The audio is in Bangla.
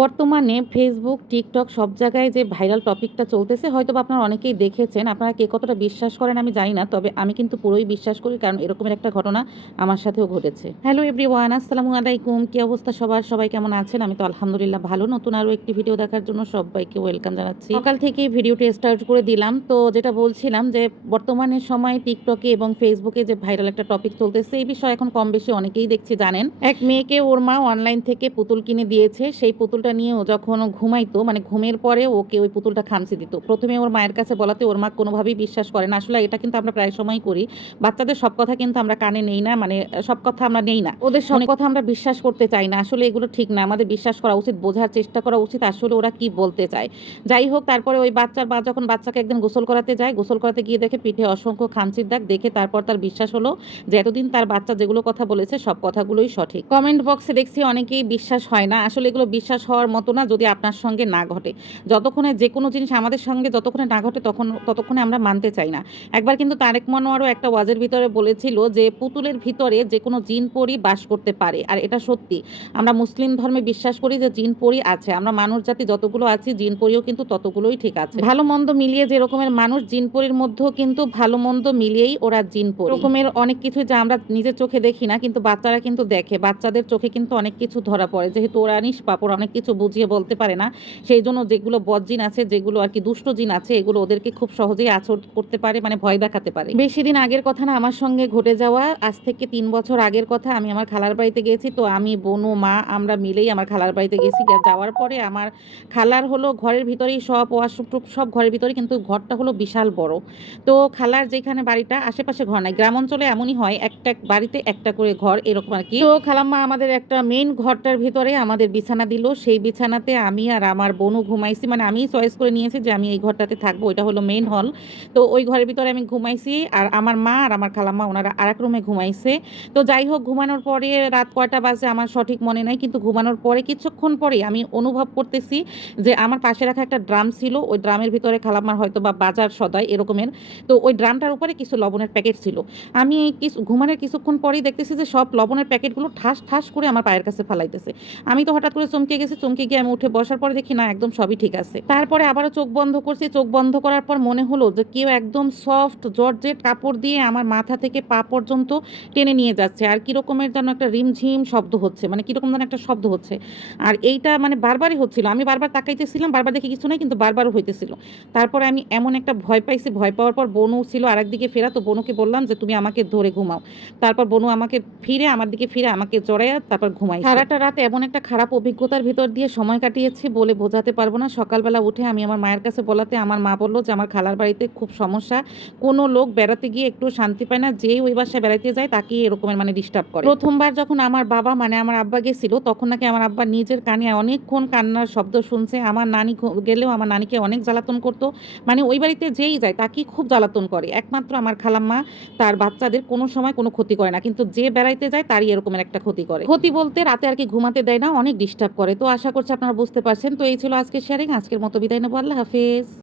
বর্তমানে ফেসবুক, টিকটক সব জায়গায় যে ভাইরাল টপিকটা চলতেছে হয়তোবা আপনারা অনেকেই দেখেছেন। আপনারা কে কতটা বিশ্বাস করেন আমি জানি না। তবে আমি কিন্তু পুরোই বিশ্বাস করি কারণ এরকমের একটা ঘটনা আমার সাথেও ঘটেছে। হ্যালো এভরিওয়ান, আসসালামু আলাইকুম। কি অবস্থা সবার? সবাই কেমন আছেন? আমি তো আলহামদুলিল্লাহ ভালো। নতুন আরও একটি ভিডিও দেখার জন্য সবাইকে ওয়েলকাম জানাচ্ছি। সকাল থেকেই ভিডিওটি স্টার্ট করে দিলাম। তো যেটা বলছিলাম যে বর্তমানের সময় টিকটকে এবং ফেসবুকে যে ভাইরাল একটা টপিক চলতেছে এই বিষয়ে এখন কম বেশি অনেকেই দেখছি জানেন। এক মেয়েকে ওর মা অনলাইন থেকে পুতুল কিনে দিয়েছে। সেই পুতুলটা নিয়ে ও যখন ঘুমাইতো মানে ঘুমের পরে ওকে ওই পুতুলটা খামচি দিত। প্রথমে ওর মায়ের কাছে বলাতে ওর মা কোনোভাবেই বিশ্বাস করে না। আসলে এটা কিন্তু আমরা প্রায় সময়ই করি। বাচ্চাদের সব কথা কিন্তু আমরা কানে নেই না। মানে সব কথা আমরা নেই না। ওদের সব কথা আমরা বিশ্বাস করতে চাই না। আসলে এগুলো ঠিক না। আমাদের বিশ্বাস করা উচিত, বোঝার চেষ্টা করা উচিত আসলে ওরা কি বলতে চায়। যাই হোক তারপরে ওই বাচ্চার মা যখন বাচ্চাকে একদিন গোসল করাতে যায়, গোসল করাতে গিয়ে দেখে পিঠে অসংখ্য খামচির দাগ। দেখে তারপর তার বিশ্বাস হলো যে এতদিন তার বাচ্চা যেগুলো কথা বলেছে সব কথাগুলোই সঠিক। কমেন্ট বক্সে দেখছি অনেকেই বিশ্বাস হয় না। আসলে এগুলো বিশ্বাস হওয়ার মতো না যদি আপনার সঙ্গে না ঘটে। যতক্ষণে যেকোনো জিনিস আমাদের সঙ্গে যতক্ষণে না ঘটে তখন, ততক্ষণে আমরা মানতে চাই না। একবার কিন্তু তারেক মনোয়ারও একটা ওয়াজের ভিতরে বলেছিল যে, পুতুলের ভিতরে যেকোনো জিন পরি বাস করতে পারে। আর এটা সত্যি। আমরা মুসলিম ধর্মে বিশ্বাস করি যে, জিন পরি আছে। আমরা মানুষ জাতি যতগুলো আছি, জিন পরিও কিন্তু ততগুলোই ঠিক আছে। ভালো মন্দ মিলিয়ে যে রকমের মানুষ জিন পরির মধ্যেও কিন্তু ভালো মন্দ মিলিয়েই ওরা জিন পরি। এরকমের অনেক কিছু যা আমরা নিজের চোখে দেখি না, কিন্তু বাচ্চারা কিন্তু দেখে। বাচ্চাদের চোখে কিন্তু অনেক কিছু ধরা পড়ে। যেহেতু ওরা নিষ্পাপ, ওরা অনেক কিছু বুঝিয়ে বলতে পারে না। সেই জন্য যেগুলো বদজিন আছে যেগুলো আর কি দুষ্ট জিন আছে এগুলো ওদেরকে খুব সহজেই আচর করতে পারে মানে ভয় দেখাতে পারে। বেশি দিন আগের কথা না আমার সঙ্গে ঘটে যাওয়া আজ থেকে তিন বছর আগের কথা আমি আমার খালার বাড়িতে গেছি। তো আমি বোনু, মা আমরা মিলেই আমার খালার বাড়িতে গেছি। যাওয়ার পরে আমার খালার হলো ঘরের ভিতরেই সব ওয়াশরুম সব ঘরের ভিতরে কিন্তু ঘরটা হলো বিশাল বড়। তো খালার যেখানে বাড়িটা আশেপাশে ঘর নাই। গ্রাম অঞ্চলে এমনই হয় একটা বাড়িতে একটা করে ঘর এরকম আর কি তো খালাম্মা আমাদের একটা মেইন ঘরটার ভিতরে আমাদের বিছানা দিল। সেই বিছানাতে আমি আর আমার বোনও ঘুমাইছি। মানে আমিই চয়েস করে নিয়েছি যে আমি এই ঘরটাতে থাকব। ওইটা হলো মেন হল। তো ওই ঘরের ভিতরে আমি ঘুমাইছি। আর আমার মা আর আমার খালাম্মা ওনারা আরেক রুমে ঘুমাইছে। তো যাই হোক ঘুমানোর পরে রাত কয়টা বাজে আমার সঠিক মনে নাই। কিন্তু ঘুমানোর পরে কিছুক্ষণ পরেই আমি অনুভব করতেছি যে আমার পাশে রাখা একটা ড্রাম ছিল। ওই ড্রামের ভিতরে খালাম্মার হয়তো বা বাজার সদাই এরকমের। তো ওই ড্রামটার উপরে কিছু লবণের প্যাকেট ছিল। আমি কিছু ঘুমানোর কিছুক্ষণ পরেই দেখতেছি যে সব লবণের প্যাকেটগুলো ঠাস, ঠাস করে আমার পায়ের কাছে ফালাইতেছে। আমি তো হঠাৎ করে চমকে গেছি। চমকে গিয়ে আমি উঠে বসার পরে দেখি, না, একদম সবই ঠিক আছে। তারপরে আবারও চোখ বন্ধ করছি। চোখ বন্ধ করার পর মনে হলো যে কেউ একদম সফট জর্জেট কাপড় দিয়ে আমার মাথা থেকে পা পর্যন্ত টেনে নিয়ে যাচ্ছে। আর কি রকমের যেন একটা রিমঝিম শব্দ হচ্ছে। মানে কীরকম যেন একটা শব্দ হচ্ছে। আর এইটা মানে বারবারই হচ্ছিল। আমি বারবার তাকাইতেছিলাম। বারবার দেখি কিছু নাই, কিন্তু বারবারও হইতেছিল। তারপরে আমি এমন একটা ভয় পাইছি। ভয় পাওয়ার পর বনু ছিল আরেকদিকে ফেরা। তো বোনকে বললাম যে, তুমি আমাকে ধরে ঘুমাও। তারপর বনু আমাকে ফিরে, আমার দিকে ফিরে আমাকে জড়াইয়া তারপর ঘুমাই। সারাটা রাত এমন একটা খারাপ অভিজ্ঞতার ভিতর দিয়ে সময় কাটিয়েছি বলে বোঝাতে পারব না। সকালবেলা উঠে আমি আমার মায়ের কাছে বলাতে আমার মা বলল যে, আমার খালার বাড়িতে খুব সমস্যা। কোনো লোক বেড়াতে গিয়ে একটু শান্তি পায় না। যেই ওই বাসায় বেড়াইতে যায় তাকেই এরকমের মানে ডিস্টার্ব করে। প্রথমবার যখন আমার বাবা মানে আমার আব্বা গেছিল, তখন নাকি আমার আব্বা নিজের কানে অনেকক্ষণ কান্নার শব্দ শুনছে। আমার নানি গেলেও আমার নানিকে অনেক জ্বালাতন করতো। মানে ওই বাড়িতে যেই যায় তাকেই খুব জ্বালাতন করে। একমাত্র আমার খালাম্মা তার বাচ্চাদের কোনো সময় কোনো ক্ষতি করে না। কিন্তু যে বেড়াইতে যায় তারই এরকমের একটা ক্ষতি করে। ক্ষতি বলতে রাতে আর কি ঘুমাতে দেয় না, অনেক ডিস্টার্ব করে। তো আশা করছি আপনারা বুঝতে পারছেন। তো এই ছিল আজকের শেয়ারিং। আজকের মতো বিদায় নেব আল্লাহ হাফেজ।